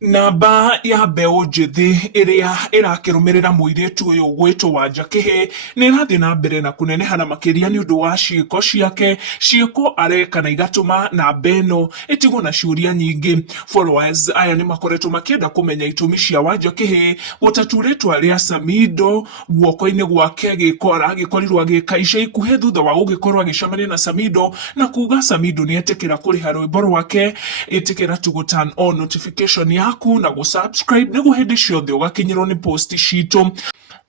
Namba ya mbeũ njĩthĩ ĩrĩa ĩrakĩrũmĩrĩra mũirĩtu ũyũ gwĩtwo Wanja Kĩhĩ nĩ ĩrathiĩ na mbere na kũneneha na makĩria nĩ ũndũ wa ciĩko ciake, ciĩko areka na igatũma namba ĩno ĩtigwo na ciũria nyingĩ. Followers aya nĩ makoretwo makĩenda kũmenya itũmi cia Wanja Kĩhĩ gũtatu rĩtwa rĩa Samidoh guoko-inĩ gwake, gĩko aragĩkorirwo agĩka ica ikuhĩ thutha wa gũgĩkorwo agĩcemania na Samidoh na kuga Samidoh nĩ etĩkĩra kũrĩha rwĩmbo rwake. Ĩtĩkĩra tu gũ turn on notification yaku na gũ-subscribe nĩguo hĩndĩ ciothe ũgakinyĩrwo nĩ post citũ.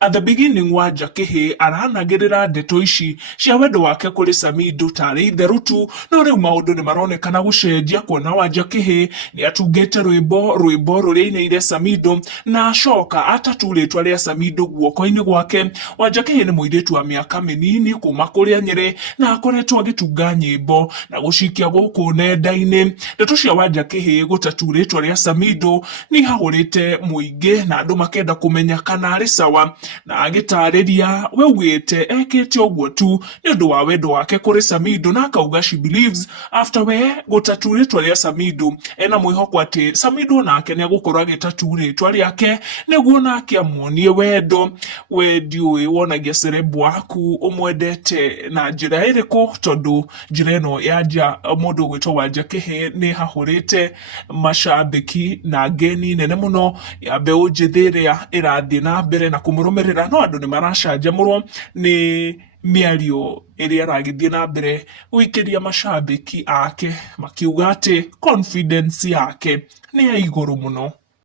At the beginning, Wanja Kĩhĩ aranagĩrĩra ndeto ici cia wendo wake kũrĩ Samidoh tarĩ itherũ tu, no rĩu maũndũ nĩ maronekana gũcenjia, kuona Wanja Kĩhĩ nĩ atungĩte rwĩmbo rũrĩa ainĩire Samidoh na acoka atatu rĩtwa rĩa Samidoh guoko-inĩ gwake. Wanja Kĩhĩ nĩ mũirĩtu wa mĩaka mĩnini kuma kũrĩa Nyĩrĩ na akoretwo agĩtunga nyĩmbo na gũcikia gũkũ nenda-inĩ. Ndeto cia Wanja Kĩhĩ gũtatu rĩtwa rĩa Samidoh nĩ hahũrĩte mũingĩ na andũ makenda kũmenya kana arĩ sawa, na agĩtarĩria we ugĩte ekĩte ũguo tu nĩ ũndũ wa wendo wake kũrĩ Samidoh, na akauga she believes after we gũtatu rĩtwa rĩa Samidoh ena mwĩhoko atĩ Samidoh nake nĩ agũkorwo agĩtatu rĩtwa rĩake nĩguo nake amuonie wendo. We ndiũĩ wonagia celeb waku ũmwendete na njĩra ĩrĩkũ, tondũ njĩra ĩno ya nja mũndũ ũgwĩtwo Wanja Kĩhĩ nĩ hahũrĩte macambĩki na ngeni nene mũno ya mbeũ njĩthĩ ĩrĩa ĩrathiĩ na mbere na kũmũrũmĩrĩra, no andũ nĩ maracanjamũrwo nĩ mĩario ĩrĩa aragĩthiĩ na mbere gũikĩria macambĩki ake, makiuga atĩ confidence yake nĩ ya igũrũ mũno.